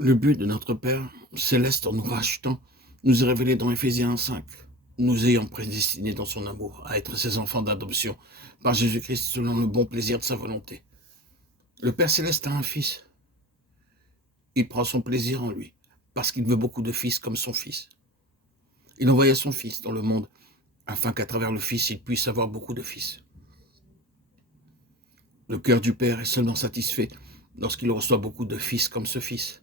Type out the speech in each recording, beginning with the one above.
Le but de notre Père céleste en nous rachetant nous est révélé dans Éphésiens 5, nous ayant prédestinés dans son amour à être ses enfants d'adoption par Jésus-Christ selon le bon plaisir de sa volonté. Le Père céleste a un fils. Il prend son plaisir en lui parce qu'il veut beaucoup de fils comme son fils. Il envoya son fils dans le monde afin qu'à travers le fils, il puisse avoir beaucoup de fils. Le cœur du Père est seulement satisfait lorsqu'il reçoit beaucoup de fils comme ce fils.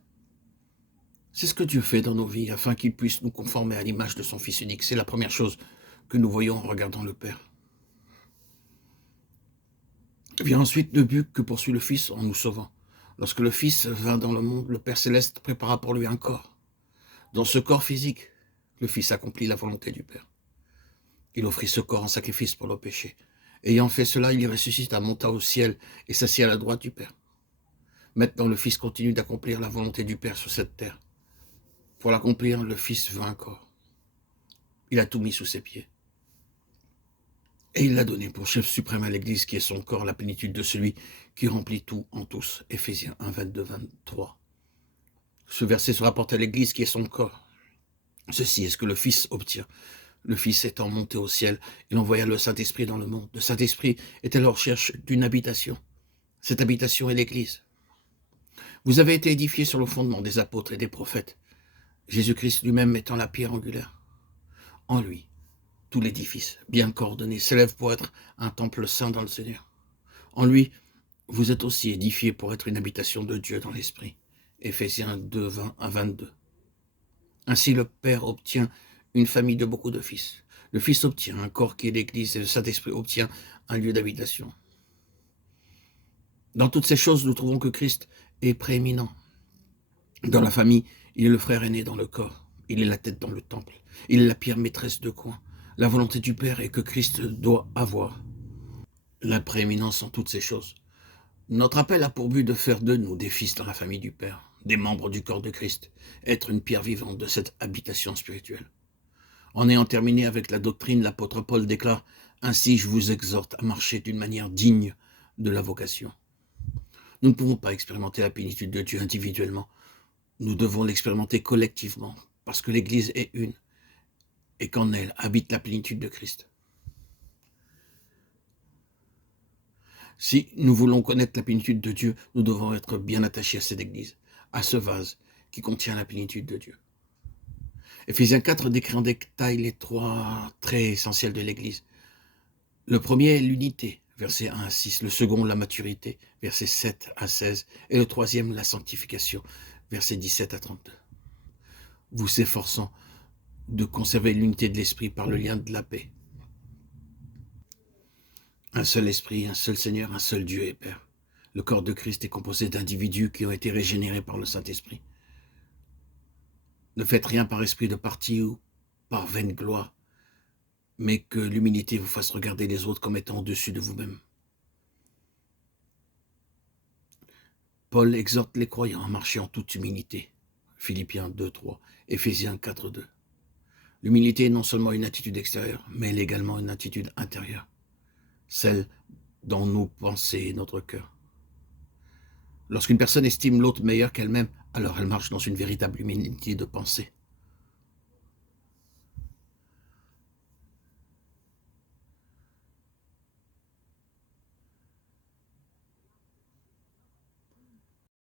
C'est ce que Dieu fait dans nos vies afin qu'il puisse nous conformer à l'image de son Fils unique. C'est la première chose que nous voyons en regardant le Père. Vient ensuite le but que poursuit le Fils en nous sauvant. Lorsque le Fils vint dans le monde, le Père céleste prépara pour lui un corps. Dans ce corps physique, le Fils accomplit la volonté du Père. Il offrit ce corps en sacrifice pour nos péchés. Ayant fait cela, il y ressuscita, monta au ciel et s'assit à la droite du Père. Maintenant, le Fils continue d'accomplir la volonté du Père sur cette terre. Pour l'accomplir, le Fils veut un corps. Il a tout mis sous ses pieds. Et il l'a donné pour chef suprême à l'Église, qui est son corps, la plénitude de celui qui remplit tout en tous. Éphésiens 1, 22, 23. Ce verset se rapporte à l'Église, qui est son corps. Ceci est ce que le Fils obtient. Le Fils étant monté au ciel, il envoya le Saint-Esprit dans le monde. Le Saint-Esprit est à la recherche d'une habitation. Cette habitation est l'Église. Vous avez été édifiés sur le fondement des apôtres et des prophètes, Jésus-Christ lui-même étant la pierre angulaire. En lui, tout l'édifice, bien coordonné, s'élève pour être un temple saint dans le Seigneur. En lui, vous êtes aussi édifiés pour être une habitation de Dieu dans l'Esprit. Éphésiens 2, 20 à 22. Ainsi, le Père obtient une famille de beaucoup de fils. Le Fils obtient un corps qui est l'Église et le Saint-Esprit obtient un lieu d'habitation. Dans toutes ces choses, nous trouvons que Christ est prééminent. Dans la famille, il est le frère aîné dans le corps. Il est la tête dans le temple. Il est la pierre maîtresse de coin. La volonté du Père est que Christ doit avoir la prééminence en toutes ces choses. Notre appel a pour but de faire de nous des fils dans la famille du Père, des membres du corps de Christ, être une pierre vivante de cette habitation spirituelle. En ayant terminé avec la doctrine, l'apôtre Paul déclare « Ainsi je vous exhorte à marcher d'une manière digne de la vocation ». Nous ne pouvons pas expérimenter la plénitude de Dieu individuellement. Nous devons l'expérimenter collectivement, parce que l'Église est une, et qu'en elle habite la plénitude de Christ. Si nous voulons connaître la plénitude de Dieu, nous devons être bien attachés à cette Église, à ce vase qui contient la plénitude de Dieu. Éphésiens 4 décrit en détail les trois traits essentiels de l'Église. Le premier est l'unité, versets 1 à 6. Le second, la maturité, versets 7 à 16. Et le troisième, la sanctification, versets 17 à 32. Vous efforçant de conserver l'unité de l'esprit par le lien de la paix. Un seul esprit, un seul Seigneur, un seul Dieu et Père. Le corps de Christ est composé d'individus qui ont été régénérés par le Saint-Esprit. Ne faites rien par esprit de parti ou par vaine gloire, mais que l'humilité vous fasse regarder les autres comme étant au-dessus de vous-même. Paul exhorte les croyants à marcher en toute humilité. Philippiens 2, 3, Éphésiens 4, 2. L'humilité est non seulement une attitude extérieure, mais elle est également une attitude intérieure, celle dans nos pensées et notre cœur. Lorsqu'une personne estime l'autre meilleur qu'elle-même, alors elle marche dans une véritable humilité de pensée.